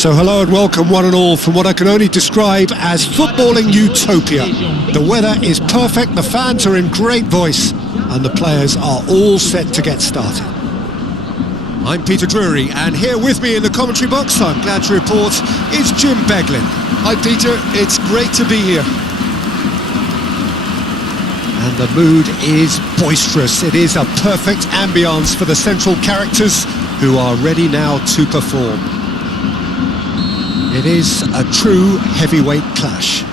So hello and welcome one and all from what I can only describe as footballing utopia. The weather is perfect, the fans are in great voice and the players are all set to get started. I'm Peter Drury and here with me in the commentary box, I'm glad to report, is Jim Beglin. Hi Peter, it's great to be here. And the mood is boisterous. It is a perfect ambience for the central characters who are ready now to perform. It is a true heavyweight clash.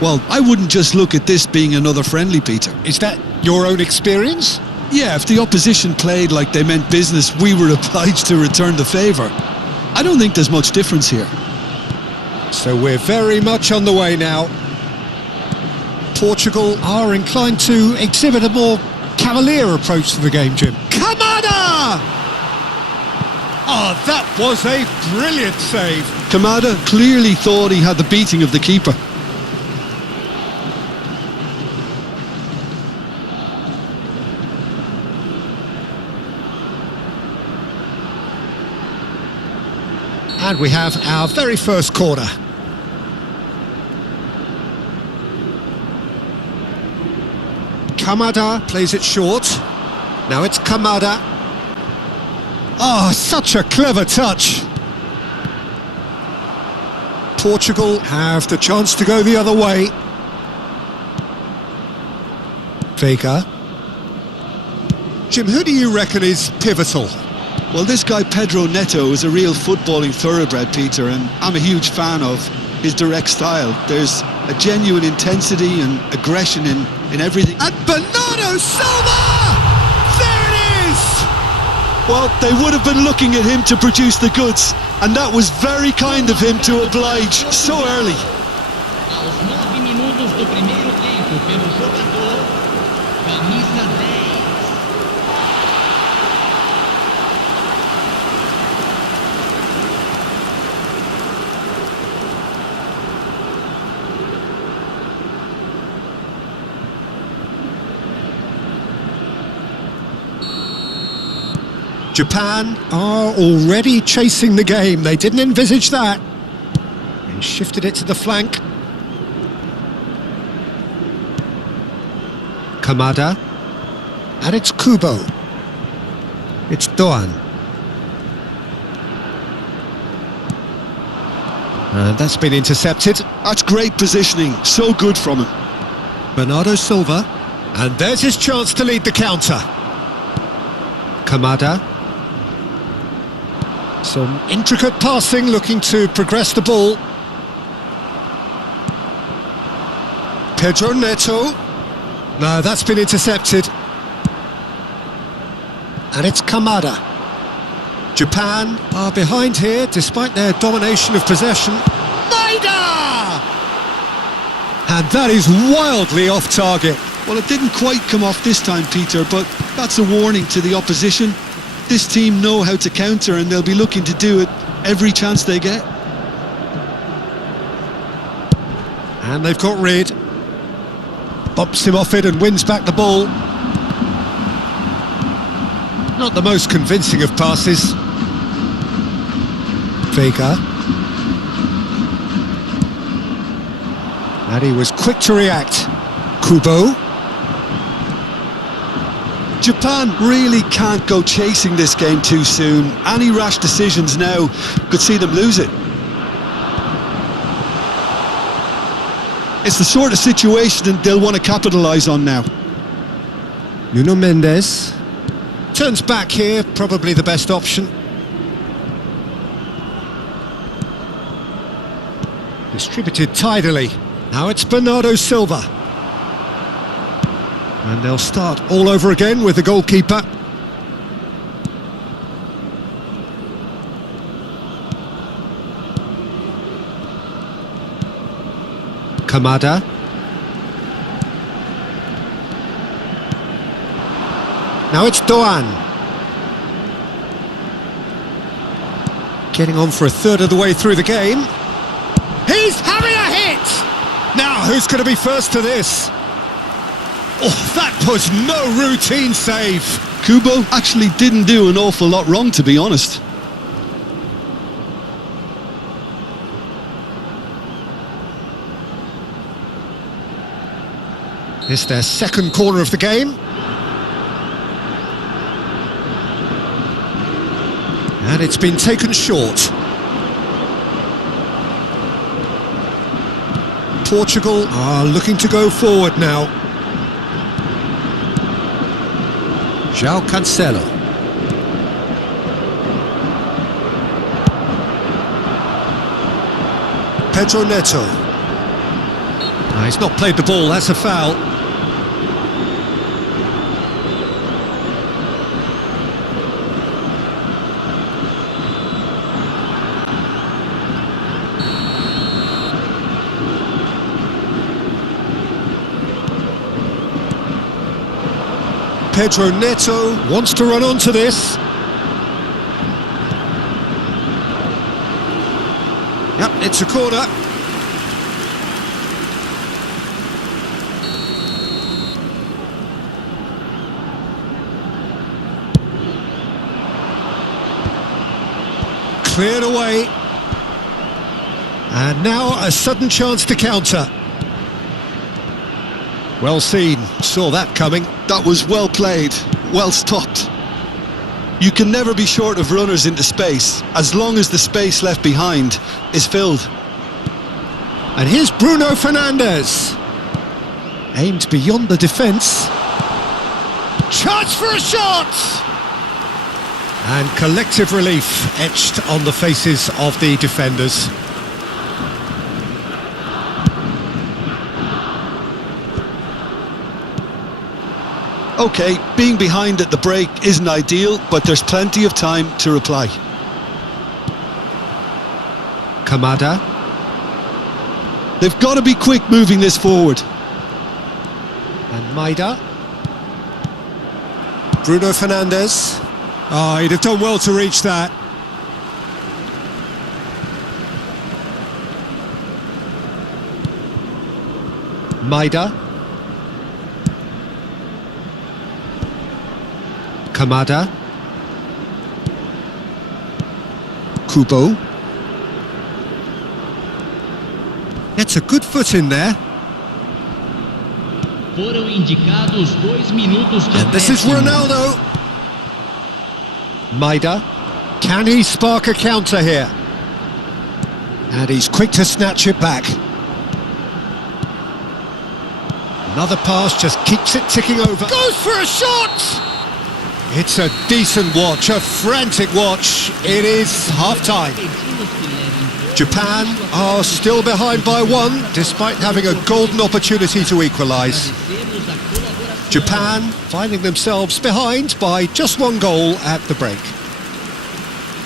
Well, I wouldn't just look at this being another friendly, Peter. Is that your own experience? Yeah, if the opposition played like they meant business, we were obliged to return the favour. I don't think there's much difference here. So we're very much on the way now. Portugal are inclined to exhibit a more cavalier approach to the game, Jim. Kamada! Oh, that was a brilliant save. Kamada clearly thought he had the beating of the keeper. And we have our very first corner. Kamada plays it short. Now it's Kamada. Oh, such a clever touch. Portugal have the chance to go the other way. Vega. Jim, who do you reckon is pivotal? Well, this guy Pedro Neto is a real footballing thoroughbred, Peter, and I'm a huge fan of his direct style. There's a genuine intensity and aggression in everything. And Bernardo Silva! There it is! Well, they would have been looking at him to produce the goods, and that was very kind of him to oblige so early. Aos 9 minutos do primeiro tempo, pelo jogador, camisa 10. Japan are already chasing the game. They didn't envisage that. They shifted it to the flank. Kamada. And it's Kubo. It's Doan. And that's been intercepted. That's great positioning. So good from him. Bernardo Silva. And there's his chance to lead the counter. Kamada. Some intricate passing, looking to progress the ball. Pedro Neto. No, that's been intercepted. And it's Kamada. Japan are behind here, despite their domination of possession. Maida! And that is wildly off target. Well, it didn't quite come off this time, Peter, but that's a warning to the opposition. This team know how to counter and they'll be looking to do it every chance they get. And they've got rid. Bumps him off it and wins back the ball. Not the most convincing of passes. Vega. And he was quick to react. Kubo. Japan really can't go chasing this game too soon. Any rash decisions now could see them lose it. It's the sort of situation that they'll want to capitalise on now. Nuno Mendes turns back here, probably the best option. Distributed tidily. Now it's Bernardo Silva. And they'll start all over again with the goalkeeper. Kamada. Now it's Doan. Getting on for a third of the way through the game. He's having a hit! Now, who's going to be first to this? Oh, that was no routine save. Kubo actually didn't do an awful lot wrong, to be honest. It's their second corner of the game. And it's been taken short. Portugal are looking to go forward now. João Cancelo. Pedro Neto. No, he's not played the ball, that's a foul. Pedro Neto wants to run onto this. Yep, it's a corner. Cleared away. And now a sudden chance to counter. Well seen, saw that coming. That was well played, well stopped. You can never be short of runners into space, as long as the space left behind is filled. And here's Bruno Fernandes. Aimed beyond the defence. Chance for a shot! And collective relief etched on the faces of the defenders. OK, being behind at the break isn't ideal, but there's plenty of time to reply. Kamada. They've got to be quick moving this forward. And Maida. Bruno Fernandes. Oh, he'd have done well to reach that. Maida. Kamada. Kubo. Gets a good foot in there. Foram indicados 2 minutos de And this is acréscimo. Ronaldo. Maida. Can he spark a counter here? And he's quick to snatch it back. Another pass just keeps it ticking over. Goes for a shot! It's a decent watch, a frantic watch. It is half-time. Japan are still behind by 1, despite having a golden opportunity to equalise. Japan finding themselves behind by just 1 goal at the break.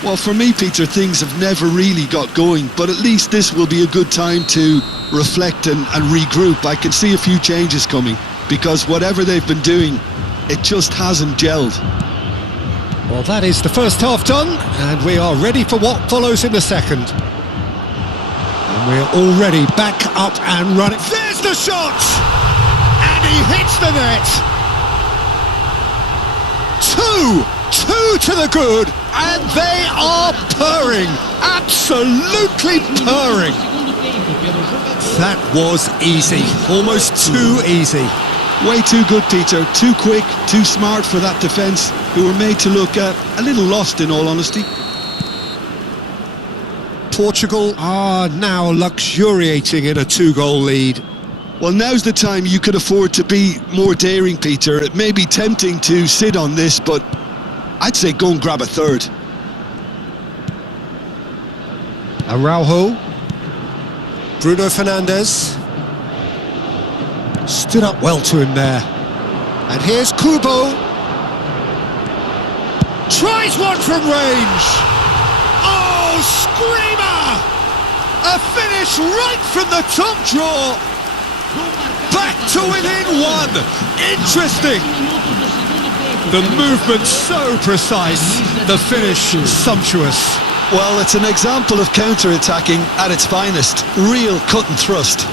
Well, for me, Peter, things have never really got going, but at least this will be a good time to reflect and regroup. I can see a few changes coming, because whatever they've been doing, it just hasn't gelled. Well, that is the first half done, and we are ready for what follows in the second. And we're already back up and running. There's the shot! And he hits the net! 2 to the good, and they are purring, absolutely purring. That was easy, almost too easy. Way too good, Peter. Too quick, too smart for that defence, who were made to look a little lost, in all honesty. Portugal are now luxuriating in a 2-goal lead. Well, now's the time you could afford to be more daring, Peter. It may be tempting to sit on this, but I'd say go and grab a third. Araujo. Bruno Fernandes. Stood up well to him there. And here's Kubo. Tries one from range. Oh, screamer! A finish right from the top draw. Back to within 1. Interesting. The movement so precise. The finish sumptuous. Well, it's an example of counter-attacking at its finest. Real cut and thrust.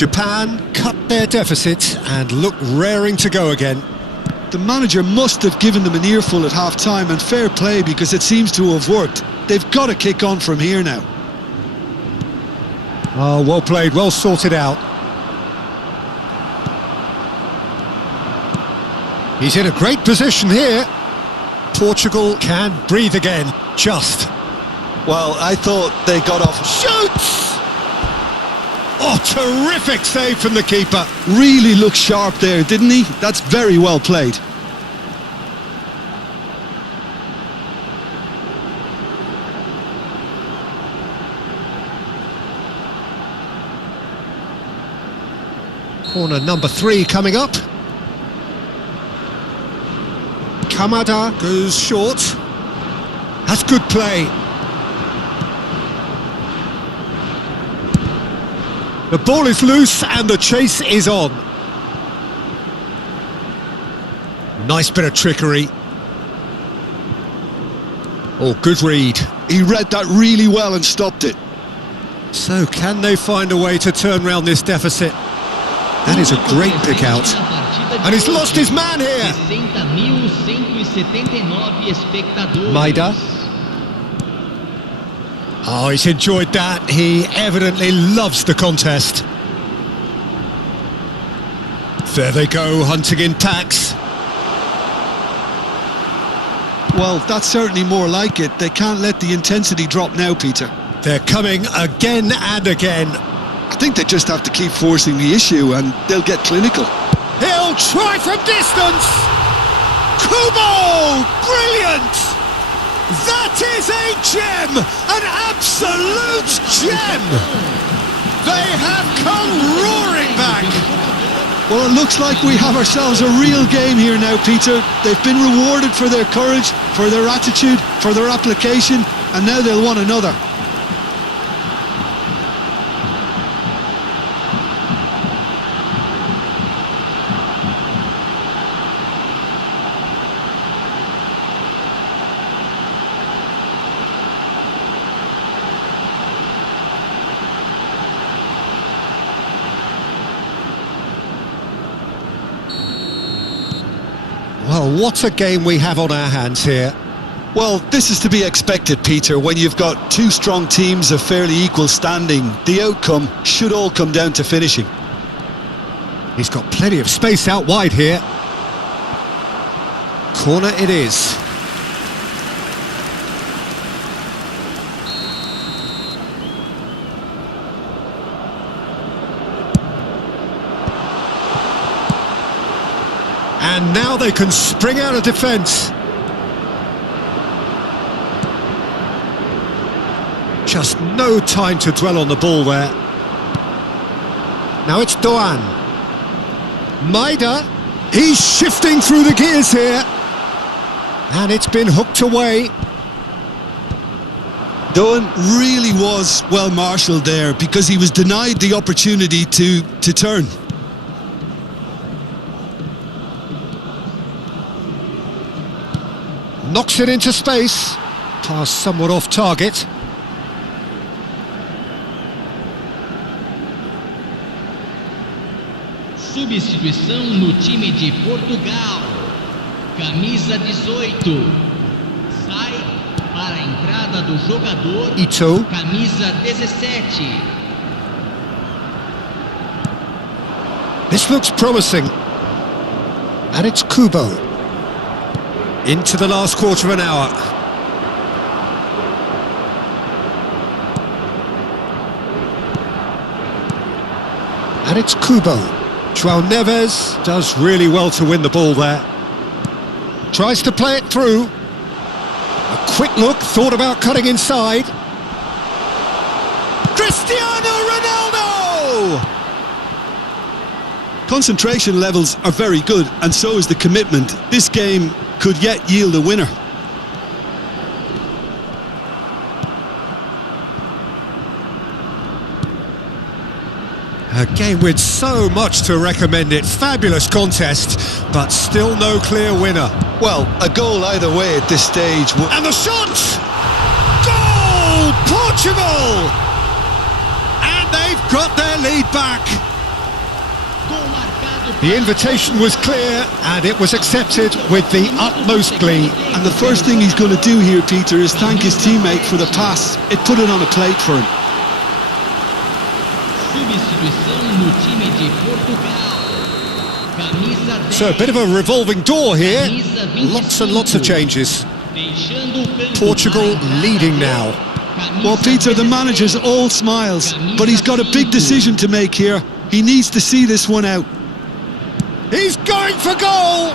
Japan cut their deficit and look raring to go again. The manager must have given them an earful at half-time, and fair play, because it seems to have worked. They've got to kick on from here now. Oh, well played, well sorted out. He's in a great position here. Portugal can breathe again, just. Well, I thought they got off. Shoots! Oh, terrific save from the keeper. Really looked sharp there, didn't he? That's very well played. Corner number 3 coming up. Kamada goes short. That's good play. The ball is loose and the chase is on. Nice bit of trickery. Oh, good read. He read that really well and stopped it. So can they find a way to turn round this deficit? That is a great pick out. And he's lost his man here. Maida. Oh, he's enjoyed that. He evidently loves the contest. There they go, hunting in packs. Well, that's certainly more like it. They can't let the intensity drop now, Peter. They're coming again and again. I think they just have to keep forcing the issue and they'll get clinical. He'll try from distance! Kubo! Brilliant! That is a gem! An absolute gem! They have come roaring back! Well, it looks like we have ourselves a real game here now, Peter. They've been rewarded for their courage, for their attitude, for their application, and now they'll want another. Well, what a game we have on our hands here. Well, this is to be expected, Peter, when you've got two strong teams of fairly equal standing. The outcome should all come down to finishing. He's got plenty of space out wide here. Corner it is. And now they can spring out of defence. Just no time to dwell on the ball there. Now it's Doan. Maida, he's shifting through the gears here. And it's been hooked away. Doan really was well marshalled there because he was denied the opportunity to turn. Knocks it into space. Pass somewhat off target. Substituição no time de Portugal. Camisa 18. Sai para a entrada do jogador. Ito. Camisa 17. This looks promising. And it's Kubo. Into the last quarter of an hour. And it's Kubo. João Neves does really well to win the ball there. Tries to play it through. A quick look, thought about cutting inside. Cristiano Ronaldo! Concentration levels are very good, and so is the commitment. This game could yet yield a winner. A game with so much to recommend it. Fabulous contest, but still no clear winner. Well, a goal either way at this stage. And the shot! Goal! Portugal! And they've got their lead back. The invitation was clear and it was accepted with the utmost glee. And the first thing he's going to do here, Peter, is thank his teammate for the pass. It put it on a plate for him. Substituição no time de Portugal. Camisa 10. So a bit of a revolving door here. Camisa 25. Lots and lots of changes. Deixando o campo Portugal mais leading now. Camisa Well, Peter, the manager's all smiles, but he's got a big decision to make here. He needs to see this one out. He's going for goal!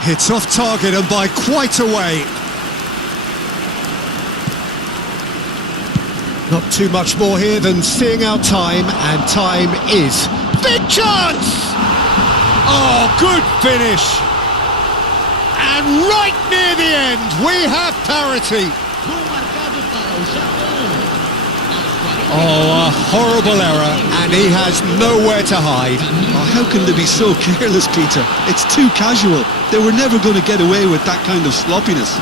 Hits off target and by quite a way. Not too much more here than seeing out time, and time is... Big chance! Oh, good finish! And right near the end, we have parity. Gol marcado para o Japão. Oh, a horrible error, and he has nowhere to hide. Oh, how can they be so careless, Peter? It's too casual. They were never going to get away with that kind of sloppiness.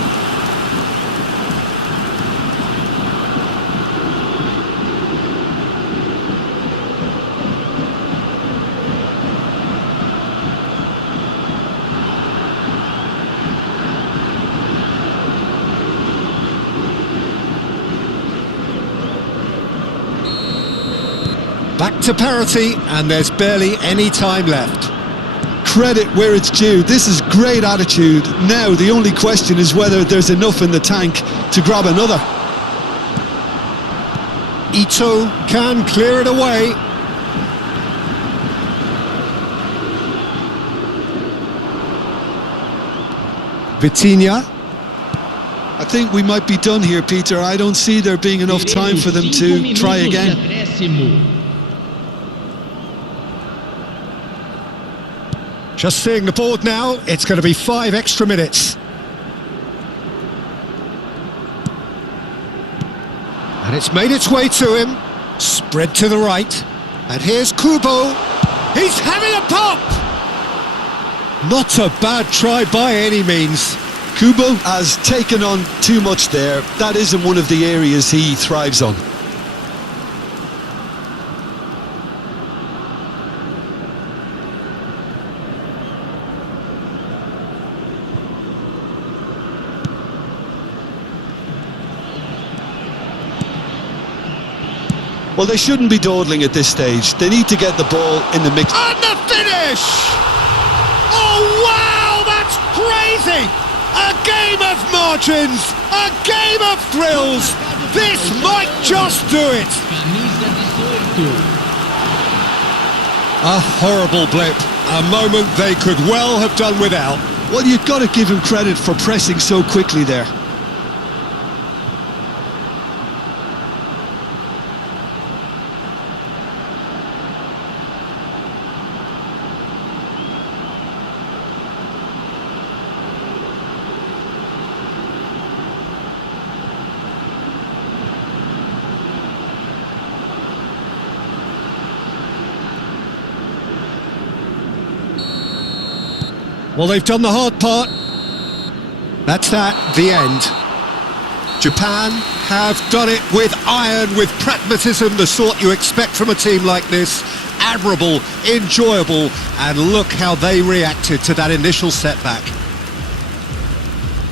Back to parity, and there's barely any time left. Credit where it's due. This is great attitude. Now the only question is whether there's enough in the tank to grab another. Ito can clear it away. Vitinha. I think we might be done here, Peter. I don't see there being enough time for them to try again. Just seeing the board now, it's going to be 5 extra minutes. And it's made its way to him. Spread to the right. And here's Kubo. He's having a pop! Not a bad try by any means. Kubo has taken on too much there. That isn't one of the areas he thrives on. Well, they shouldn't be dawdling at this stage. They need to get the ball in the mix. And the finish! Oh, wow, that's crazy! A game of margins, a game of thrills. This might just do it. Camisa 18. A horrible blip, a moment they could well have done without. Well, you've got to give him credit for pressing so quickly there. Well, they've done the hard part. That's that, the end. Japan have done it with iron, with pragmatism, the sort you expect from a team like this. Admirable, enjoyable, and look how they reacted to that initial setback.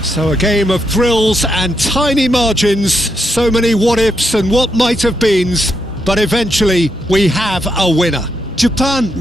So a game of thrills and tiny margins, so many what-ifs and what-might-have-beens, but eventually we have a winner. Japan